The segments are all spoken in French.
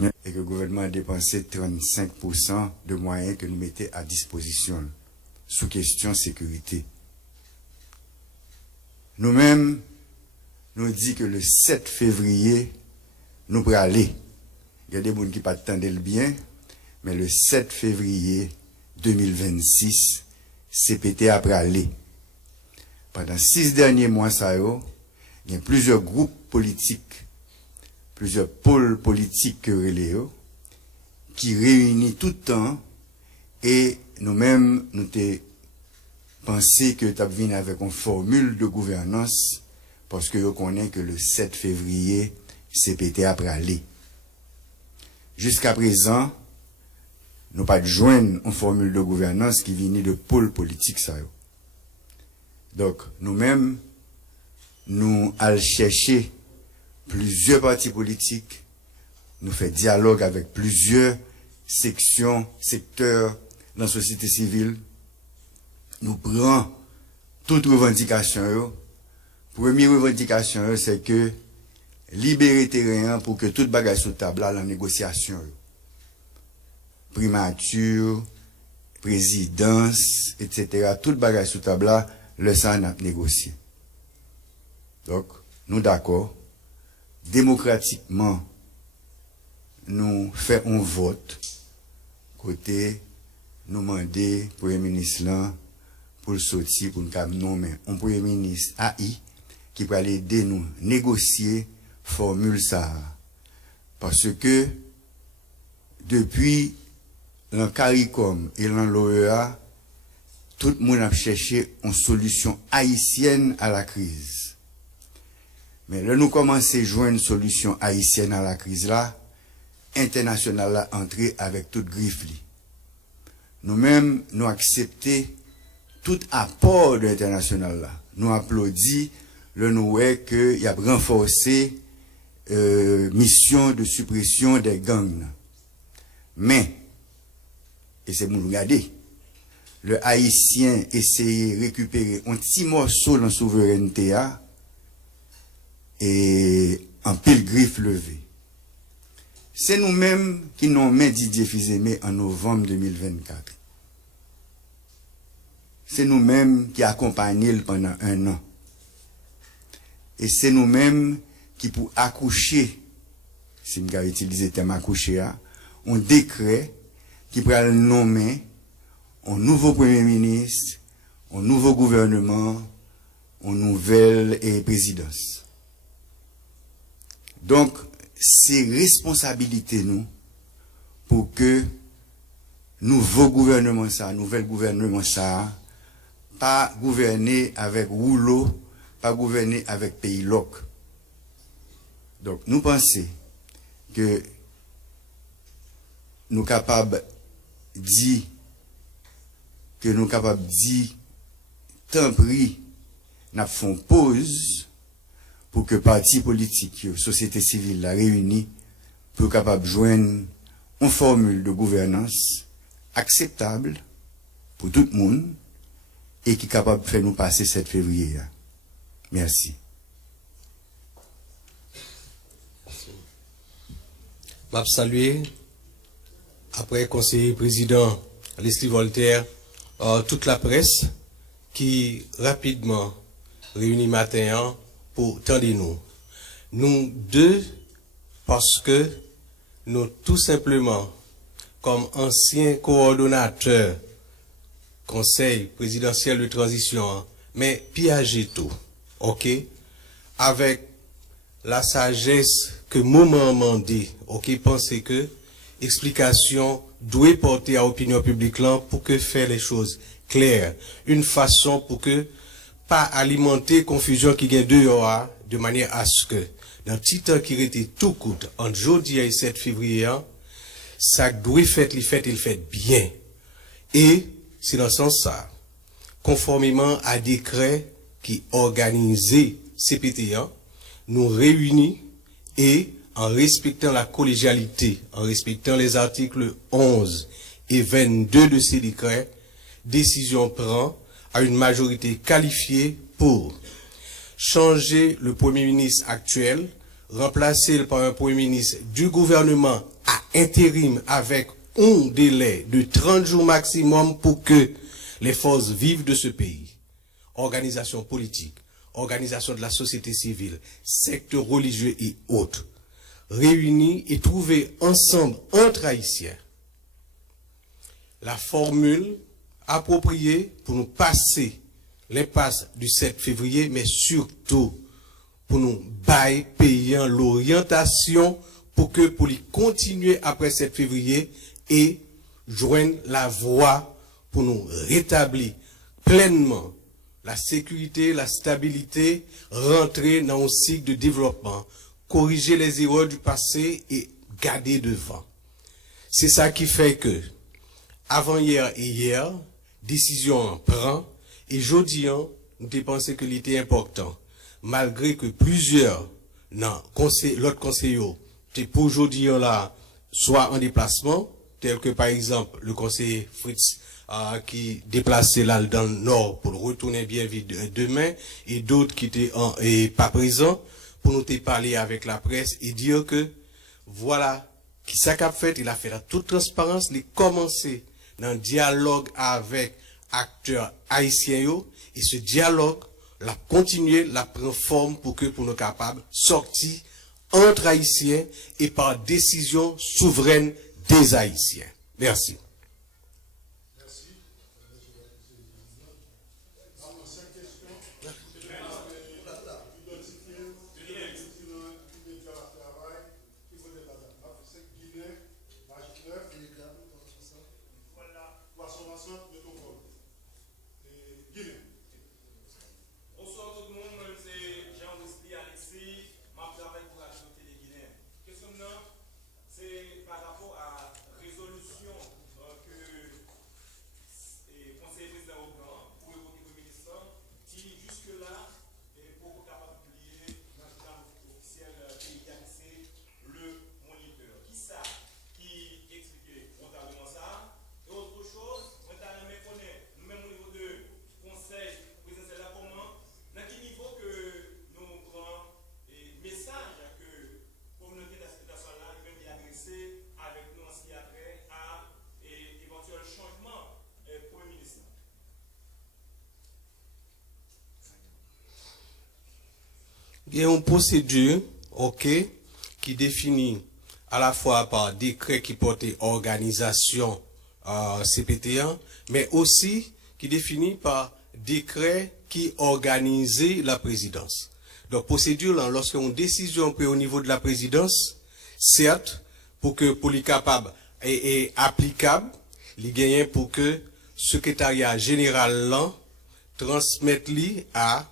et que le gouvernement a dépensé 35% de moyens que nous mettons à disposition sous question sécurité. Nous-mêmes, nous disons que le 7 février, nous pourrons aller. Il y a des gens qui ne pas attendre le bien, mais le 7 février 2026, CPT après aller. Pendant 6 derniers mois, il y a plusieurs groupes politiques, plusieurs pôles politiques qui réunissent tout le temps et nous-mêmes, nous avons pensé que nous avons venu avec une formule de gouvernance parce que nous connaissons que le 7 février, CPT après aller. Jusqu'à présent, nous n'avons pas joindre une formule de gouvernance qui vient de pôle politique. Donc, nous-mêmes, nous allons chercher plusieurs partis politiques, nous faisons dialogue avec plusieurs sections, secteurs dans la société civile, nous prenons toutes revendications. Première revendication, c'est que libérer terrain pour que toute bagage sous table la négociation. Primature, présidence, etc. Toute bagage sous table le sang a négocié. Donc, nous d'accord, démocratiquement, nous faisons un vote, côté, nous demander Premier ministre là, pour le sortir, pour nous nommer un Premier ministre AI, qui peut aller aider nous négocier formule ça. Parce que, depuis l'an CARICOM et l'an l'OEA, tout le monde a cherché une solution haïtienne à la crise. Mais là, nous commençons à jouer une solution haïtienne à la crise là, internationale a entré avec toute griffe. Nous-mêmes, nous acceptons tout apport de l'international là. Nous applaudissons le noué qu'il y a renforcé mission de suppression des gangs. Mais, et c'est pour nous regarder, le haïtien essaye de récupérer un petit morceau dans la souveraineté et en pile griffe levée. C'est nous-mêmes qui nous mis Didier Fils-Aimé en novembre 2024. C'est nous-mêmes qui accompagnons pendant 1 an. Et c'est nous-mêmes qui, pour accoucher, si nous avons utilisé le terme accoucher, un décret qui pourra nommer un nouveau Premier ministre, un nouveau gouvernement, une nouvelle présidence. Donc, c'est responsabilité nous pour que nouveau gouvernement ça, nouvel gouvernement ça, pas gouverner avec rouleau, pas gouverner avec pays loc. Donc, nous pensons que nous capables dire tant pis, nous faisons pause pour que partis politiques, société civile la réunie pour capable joindre une formule de gouvernance acceptable pour tout le monde et qui est capable de faire nous passer 7 février. Merci. Je salue, après conseiller président Leslie Voltaire, toute la presse qui rapidement réunit matin pour tendre nous. Nous deux, parce que nous tout simplement, comme anciens coordonnateurs conseil présidentiel de transition, mais piager tout, ok, avec la sagesse que moment m'a dit, ok, pensez que explication doit porter à l'opinion publique là pour que faire les choses claires, une façon pour que pas alimenter confusion qui gagne dehors de manière à ce que dans le petit temps qui était tout court entre jeudi et 7 février, ça doit faire il fait bien. Et c'est dans ce sens ça, conformément à décret qui organisait CPT1, nous réunit et en respectant la collégialité, en respectant les articles 11 et 22 de ces décrets, décision prend à une majorité qualifiée pour changer le Premier ministre actuel, remplacer par un Premier ministre du gouvernement à intérim avec un délai de 30 jours maximum pour que les forces vives de ce pays, organisations politiques, organisations de la société civile, secteurs religieux et autres, réunis et trouver ensemble entre Haïtiens la formule appropriée pour nous passer l'impasse du 7 février, mais surtout pour nous bailler payant l'orientation pour les continuer après 7 février et joindre la voie pour nous rétablir pleinement la sécurité, la stabilité, rentrer dans un cycle de développement, corriger les erreurs du passé et garder devant. C'est ça qui fait que, avant-hier et hier, décision prend, et jeudi, nous avons pensé que c'était important, malgré que plusieurs, l'autre conseiller, pour aujourd'hui là, soit en déplacement, tel que par exemple le conseiller Fritz, qui déplaçait là dans le nord pour retourner bien vite demain, et d'autres qui étaient pas présents, pour nous parler avec la presse et dire que, voilà, qui ça qu'a fait, il a fait la toute transparence, il a commencé dans un dialogue avec acteurs haïtiens, et ce dialogue, l'a continué, l'a pris forme pour nous capables de sortir entre Haïtiens et par décision souveraine des Haïtiens. Merci. Il y a une procédure, ok, qui définit à la fois par décret qui portait organisation CPT1, mais aussi qui définit par décret qui organisait la présidence. Donc, procédure, là, lorsqu'on décision prise au niveau de la présidence, certes, pour les capables et applicable, il gagne pour que le secrétariat général là, transmette à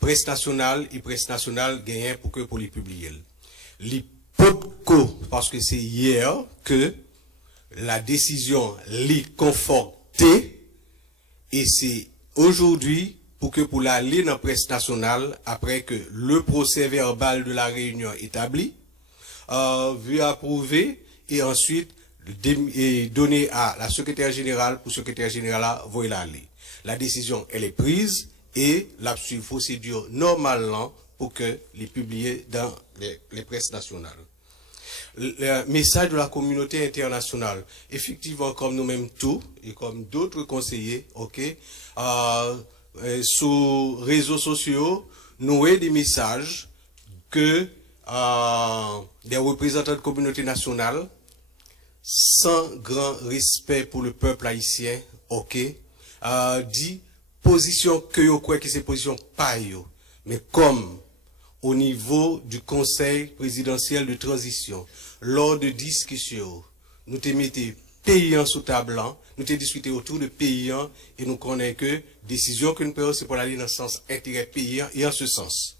presse nationale et presse nationale gagne pour les publier. L'hypotco, parce que c'est hier que la décision l'est confortée et c'est aujourd'hui pour l'aller dans la presse nationale après que le procès verbal de la réunion établi, vu approuver et ensuite donné à la secrétaire générale pour secrétaire générale voyer l'aller. La décision elle est prise et la procédure normalement pour que les publier dans les presses nationales. Le message de la communauté internationale, effectivement, comme nous-mêmes tous et comme d'autres conseillers, ok, sur réseaux sociaux, nous avons des messages que des représentants de communauté nationale, sans grand respect pour le peuple haïtien, ok, dit position que yo croit que c'est position pas yo, mais comme au niveau du conseil présidentiel de transition, lors de discussions, nous te mettons payants sous table, nous te discuté autour de payants et nous connaissons que décision que nous prenons c'est pour aller dans le sens intérêt payant et en ce sens.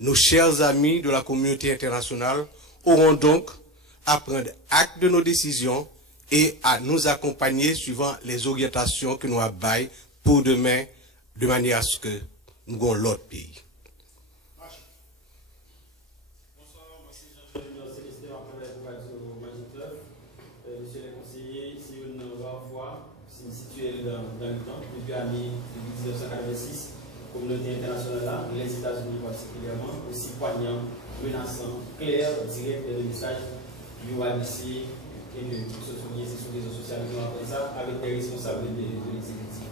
Nos chers amis de la communauté internationale auront donc à prendre acte de nos décisions et à nous accompagner suivant les orientations que nous avons pour demain, de manière à ce que nous ayons l'autre pays. Bonsoir, moi c'est Jean-Claude Célestin, après la vocation Magitov. Monsieur le conseiller, si on va voir, c'est situé dans le temps, depuis l'année 1986, communauté internationale, les États-Unis particulièrement, aussi poignant, menaçant, clair, direct le message l'UADC et que ce sur les réseaux sociaux comme ça, avec des responsables de l'exécutif.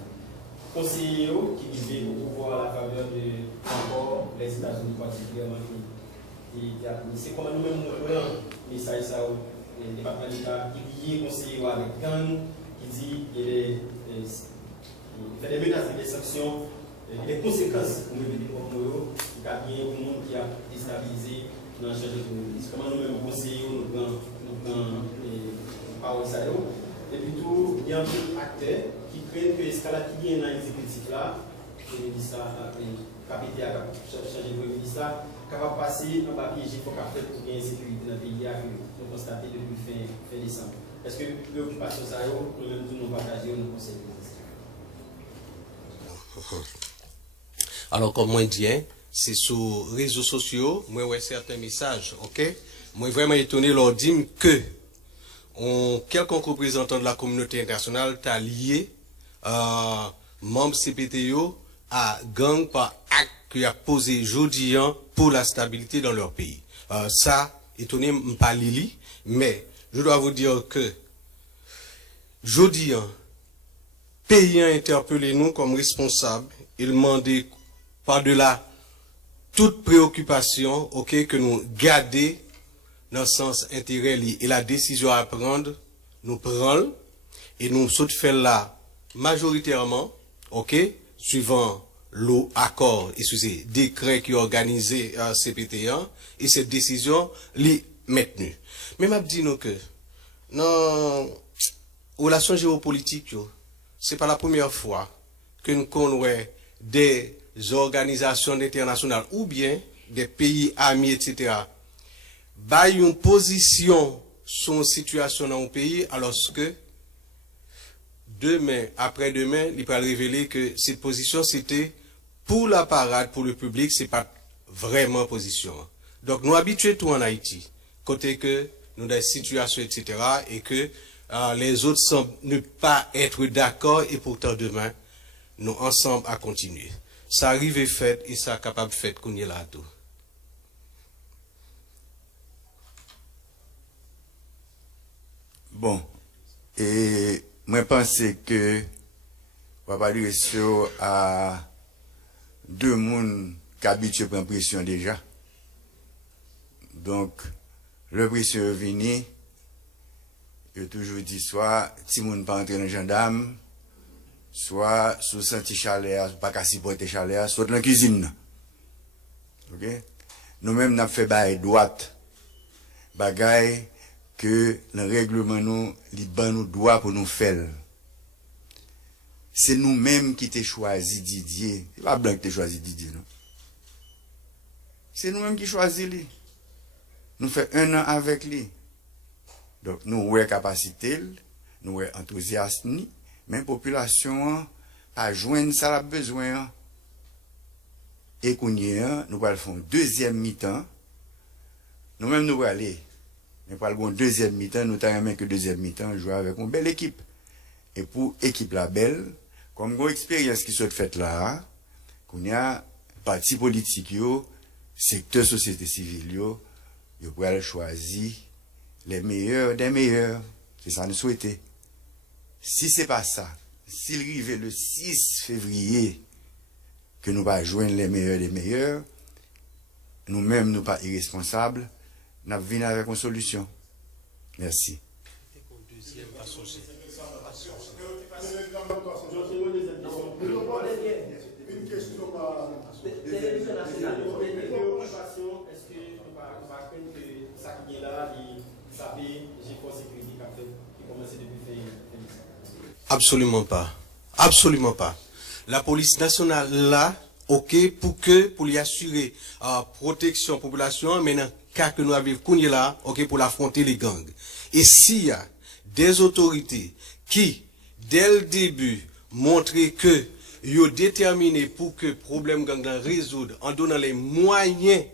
Conseillers qui vivaient au pouvoir à la faveur de encore les États-Unis particulièrement c'est comment nous-mêmes nous prenons les messages le département d'État qui est conseiller avec gang qui dit qu'il fait des menaces et des sanctions et des conséquences pour nous comme nous il y a bien un monde qui a déstabilisé dans le change économique. Comment nous-mêmes conseillers nous prenons paroles ça et puis tout il y a un acteur qui craignent que l'escalade qui vient dans l'exécutif là le ministre capité à changer de ministre là capable de passer un papier j'ai pour faire pour gagner sécurité dans le pays que nous constatons depuis fin décembre. Est-ce que préoccupation ça nous-mêmes nous partager ou nous conseiller? Alors comme moi dis, c'est sur les réseaux sociaux, moi ouais certains messages, ok? Moi vraiment étonné leur dire que quelqu'un représentant de la communauté internationale t'a lié membre CPTO à gang par acte qu'il a posé jeudi pour la stabilité dans leur pays. Ça, étonné pas Lili, mais je dois vous dire que jeudi, pays a interpellé nous comme responsables, il demandait par-delà toute préoccupation, ok, que nous gardions dans le sens intérêt et la décision à prendre, nous prenons et nous saute faire là majoritairement, ok, suivant l'accord et sous ces décrets qui organisé CPT1 et cette décision est maintenue. Mais m'a dit nous que dans relations géopolitiques, c'est pas la première fois que nous connaissons des organisations internationales ou bien des pays amis, etc. Bah, une position sur une situation dans un pays alors que demain, après-demain, il va révéler que cette position c'était pour la parade, pour le public, c'est pas vraiment position. Donc nous habitués tout en Haïti, côté que nous avons des situations, etc. et que les autres semblent ne pas être d'accord et pourtant demain, nous ensemble à continuer. Ça arrive et fait et ça capable de faire qu'on y est là tout. Bon, et moi je pense que on va parler sur à deux personnes qui habituent à prendre pression déjà. Donc, le pression est venu, je toujours dit soit si moun pas entrer dans le gendarme, soit sous senti chaleur, pas qu'à supporter chaleur, soit dans la cuisine. Ok? Nous-mêmes, nous avons fait bail droite, bagaille que le règlement nous, nous doit pour nous faire. C'est nous-mêmes qui t'ai choisi Didier. C'est pas blanc qui t'ai choisi Didier, non? C'est nous-mêmes qui choisissons lui. Nous faisons 1 an avec lui. Donc, nous avons capacité, nous avons enthousiasme, mais la population a joint ça la besoin. Et qu'on y est, nous allons faire un deuxième mi-temps. Nous-mêmes, nous allons aller. Mais pour le deuxième mi-temps, nous avons que deuxième mi-temps, jouer avec une belle équipe. Et pour équipe la belle, comme une expérience qui soit faite là, qu'on y a parti politique, secteur société civile, vous pouvez choisir les meilleurs des meilleurs. C'est ça que nous souhaitons. Si ce n'est pas ça, s'il arrive le 6 février, que nous va joindre les meilleurs des meilleurs, nous-mêmes, nous pas irresponsables, nous venons avec une solution. Merci. Une question est-ce que nous pas craindre que ça qui est là, ça fait j'ai force sécurité qui commence depuis Absolument pas. Absolument pas. La police nationale là, ok, pour lui assurer protection population, mais dans le cas que nous avons connu là, ok, pour affronter les gangs. Et s'il y a des autorités qui, dès le début, montrent que ils ont déterminé pour que le problème gang résoudre en donnant les moyens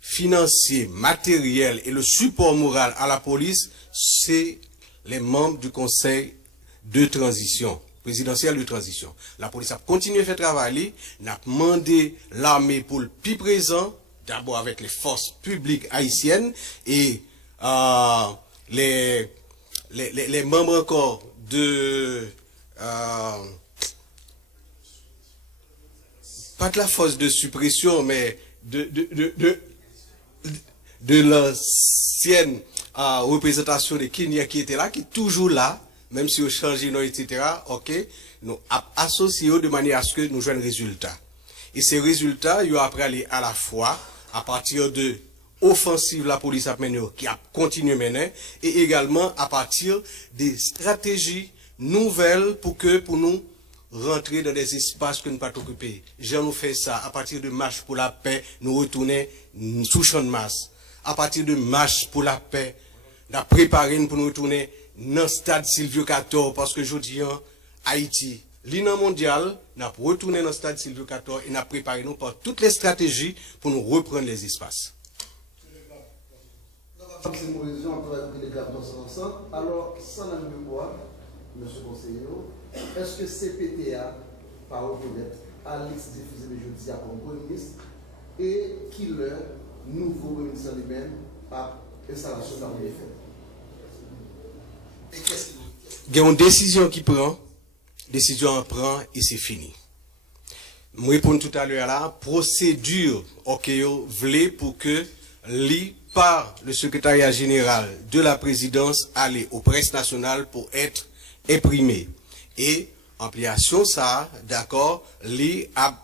financiers, matériels et le support moral à la police, c'est les membres du conseil de transition, présidentielle de transition. La police a continué à faire travailler, n'a demandé l'armée pour le plus présent, d'abord avec les forces publiques haïtiennes, et les membres encore de pas de la force de suppression, mais de l'ancienne représentation de Kenya qui était là, qui est toujours là, même si on change, etc., ok, nous associons de manière à ce que nous jouions un résultat. Et ces résultats, ils ont après aller à la fois, à partir de offensive la police a mené, qui a continué à mener, et également à partir des stratégies nouvelles pour nous rentrer dans des espaces que nous ne pas occuper. Jean nous fait ça, à partir de marche pour la paix, nous retourner sous champ de masse. À partir de marche pour la paix, nous préparé pour nous retourner dans le stade Silvio XIV, parce que je dis, Haïti, l'INA mondial, nous avons retourné dans le stade Silvio XIV et nous avons préparé nous par toutes les stratégies pour nous reprendre les espaces. Alors, sans la mémoire, M. Conseiller, est-ce que CPTA, par reconnaître, Alex diffusé le jeudi comme Premier ministre et qui leur nouveau Premier ministre lui-même par installation dans le fait? Il y a une décision qui prend, décision en prend et c'est fini. Je réponds tout à l'heure là, procédure, ok, voulez pour que par le secrétariat général de la présidence aller aux presses nationales pour être imprimé. Et ampliation ça, d'accord, a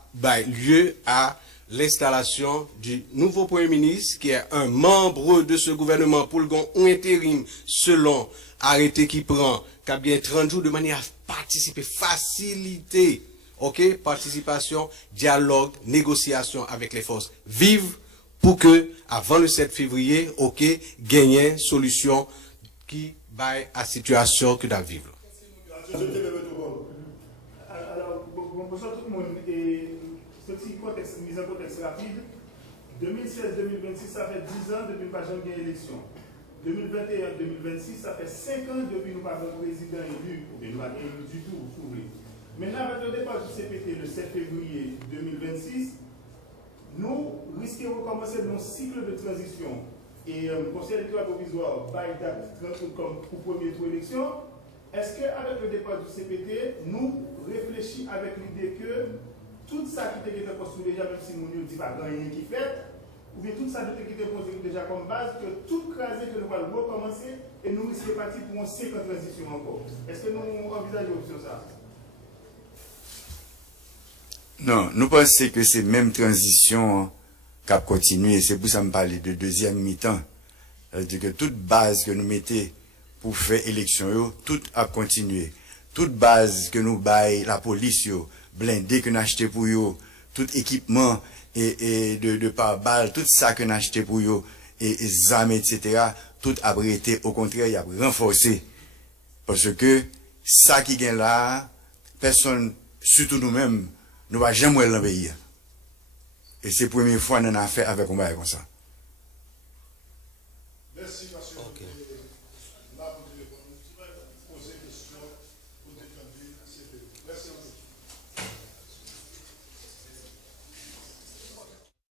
lieu à l'installation du nouveau Premier ministre qui est un membre de ce gouvernement pour le un intérim selon arrêté qui prend, qui a bien 30 jours de manière à participer, faciliter, ok, participation, dialogue, négociation avec les forces vives pour que, avant le 7 février, ok, gagner solution qui baille à la situation que nous vivons. Alors, bonsoir tout le monde. Et ce petit contexte, mise en contexte rapide. 2016-2026, ça fait 10 ans depuis que nous n'avons pas gagné l'élection. 2021-2026, ça fait 5 ans depuis que nous n'avons pas de président élu, ou bien nous n'avons pas élu du tout, si vous voulez. Maintenant, avec le départ du CPT le 7 février 2026, nous risquons de recommencer un cycle de transition. Et le Conseil électoral provisoire va être comme pour premier tour d'élection. Est-ce qu'avec le départ du CPT, nous réfléchissons avec l'idée que tout ça qui était construit déjà, même si nous ne disons pas rien qui fait, ou bien tout ça qui était construit déjà comme base, que tout crasé que nous allons recommencer et nous risquons de partir pour une séquence de transition encore. Est-ce que nous envisageons sur ça? Non, nous pensons que c'est même transition qui a continué. C'est pour ça que je parle de deuxième mi-temps. C'est-à-dire que toute base que nous mettons pour faire élection, tout a continué. Toute base que nous baillons, la police, blindé que nous achetons pour eux, tout équipement et de pare-balles, tout ça que nous achetons pour eux, et armes, etc., tout a été, au contraire, il a renforcé. Parce que ça qui est là, personne, surtout nous-mêmes, nous ne va jamais l'envahir. Et c'est la première fois qu'on a fait avec un bail comme ça. Merci, monsieur. Okay.